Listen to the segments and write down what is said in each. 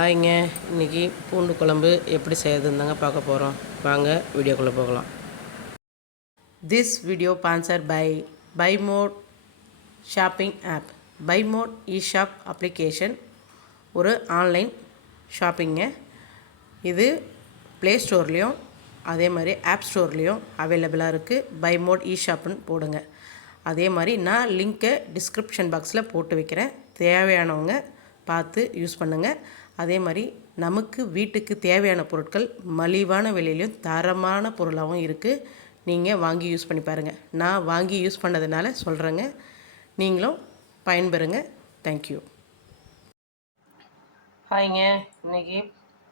ஹாய்ங்க. இன்றைக்கி பூண்டு குழம்பு எப்படி செய்யறதுன்னு தாங்க பார்க்க போகிறோம் வாங்க வீடியோக்குள்ளே போகலாம். This video sponsor by by Mod shopping app by Mod e shop application ஒரு ஆன்லைன் ஷாப்பிங்க இது ப்ளே ஸ்டோர்லேயும் அதே மாதிரி ஆப் ஸ்டோர்லேயும் அவைலபிளாக இருக்குது பை மோட் இ ஷாப்னு போடுங்க. அதே மாதிரி நான் லிங்க்கை டிஸ்கிரிப்ஷன் பாக்ஸில் போட்டு வைக்கிறேன். தேவையானவங்க பார்த்து யூஸ் பண்ணுங்கள் அதே மாதிரி நமக்கு வீட்டுக்கு தேவையான பொருட்கள் மலிவான விலையிலையும் தரமான பொருளாகவும் இருக்குது நீங்கள் வாங்கி யூஸ் பண்ணி பாருங்கள் நான் வாங்கி யூஸ் பண்ணதுனால சொல்கிறேங்க நீங்களும் பயன்பெறுங்க. தேங்க்யூ ஹாய்ங்க இன்றைக்கி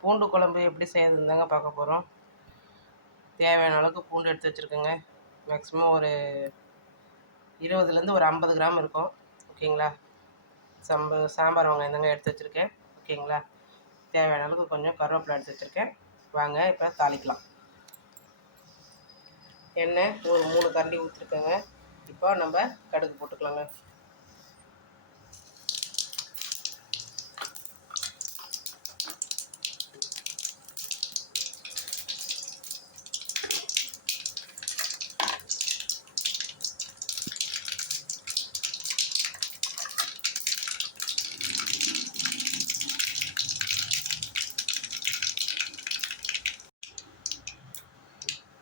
பூண்டு குழம்பு எப்படி செய்யறதுன்னு தாங்க பார்க்க போகிறோம் தேவையான அளவுக்கு பூண்டு எடுத்து வச்சுருக்கோங்க. மேக்ஸிமம் ஒரு இருபதுலேருந்து ஒரு ஐம்பது கிராம் இருக்கும். ஓகேங்களா சம்ப சாம்பார் வெங்காயம் தாங்க எடுத்து வச்சுருக்கேன். ஓகேங்களா தேவையான அளவுக்கு கொஞ்சம் கருவேப்பிலை எடுத்து வச்சுருக்கேன். வாங்க இப்போ தாளிக்கலாம். எண்ணெய் ஒரு மூணு கரண்டி ஊற்றிருக்கேங்க இப்போ நம்ம கடுகு போட்டுக்கலாங்க.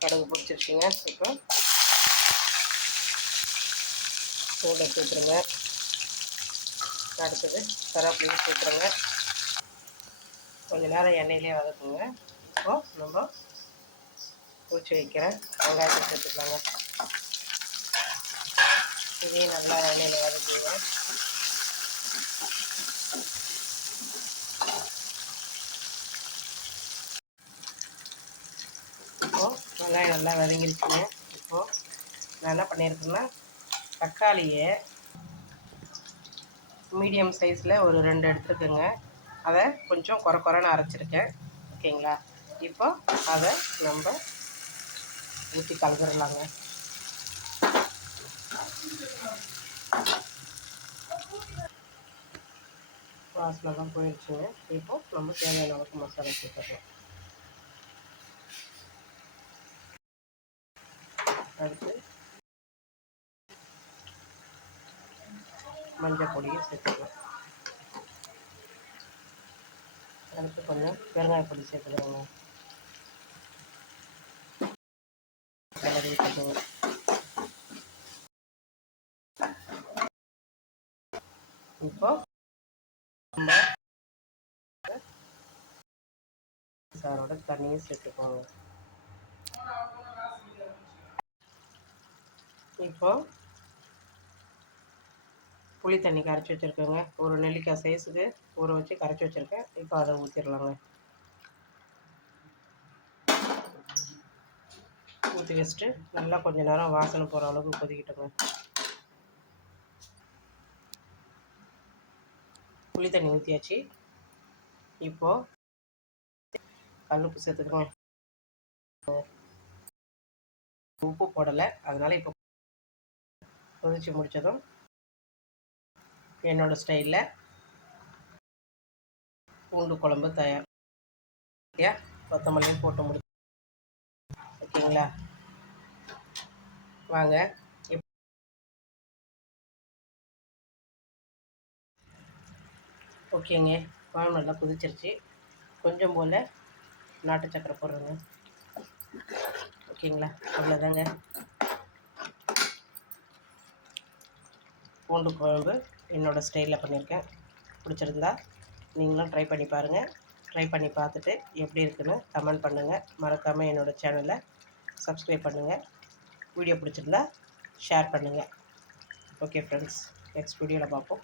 கடுகு பிடிச்சிருச்சிங்க இப்போ சூடு எடுத்து விட்டுருங்க அடுத்தது கருவேப்பிலையும் சேர்த்துருங்க. கொஞ்ச நேரம் எண்ணெயிலே வதக்குங்க. இப்போ நம்ம பூச்சி வைக்கிறேன் வெங்காயத்தை சேர்த்துக்கலாங்க. இதையும் நல்லா எண்ணெயில் வதக்குங்க இப்போது வெங்காயம் நல்லா வதங்கிருச்சுங்க. இப்போது நான் என்ன பண்ணியிருக்கேன்னா தக்காளியை மீடியம் சைஸில் ஒரு ரெண்டு எடுத்துருக்கேங்க. அதை கொஞ்சம் குறை குறைன்னு அரைச்சிருக்கேன். ஓகேங்களா? இப்போ அதை நம்ம ஊற்றி கலந்துடலாங்க வாசனை தான் போயிடுச்சுங்க இப்போ நம்ம தேவையான அளவுக்கு மசாலா சேர்த்துக்கலாம் அடுத்து மஞ்சள் பொடியும் சேர்த்துக்கலாம். அடுத்து கொஞ்சம் பெருங்காய பொடி சேர்த்துக்கிறோங்க கிளறி இப்போ சாரோட தண்ணியும் சேர்த்துக்கோங்க. இப்போது புளி தண்ணி கரைச்சி வச்சுருக்கேங்க. ஒரு நெல்லிக்காய் சைஸுக்கு ஊற வச்சு கரைச்சி வச்சுருக்கேன். இப்போ அதை ஊற்றிடலாங்க ஊற்றி வச்சுட்டு நல்லா கொஞ்ச நேரம் வாசனை போகிற அளவுக்கு கொதிக்கிட்டோங்க. புளி தண்ணி ஊற்றியாச்சு இப்போது கல்லுப்பு சேர்த்துக்கோங்க உப்பு போடலை. அதனால் இப்போ கொதிச்சு முடித்ததும் என்னோடய ஸ்டைலில் பூண்டு குழம்பு தயார் ஓகே கொத்தமல்லியும் போட்டு முடி ஓகேங்களா? வாங்க. ஓகேங்க. குழம்பு நல்லா கொதிச்சிருச்சு. கொஞ்சம் போல் நாட்டு சக்கரை போடுறேங்க. ஓகேங்களா? அவ்வளோதாங்க பூண்டு குழம்பு என்னோடய ஸ்டைலில் பண்ணியிருக்கேன். பிடிச்சிருந்தா நீங்களும் ட்ரை பண்ணி பாருங்கள் ட்ரை பண்ணி பார்த்துட்டு எப்படி இருக்குன்னு கமெண்ட் பண்ணுங்கள் மறக்காமல் என்னோடய சேனலை சப்ஸ்கிரைப் பண்ணுங்கள் வீடியோ பிடிச்சிருந்தா ஷேர் பண்ணுங்கள் ஓகே ஃப்ரெண்ட்ஸ் நெக்ஸ்ட் வீடியோவில் பார்ப்போம்.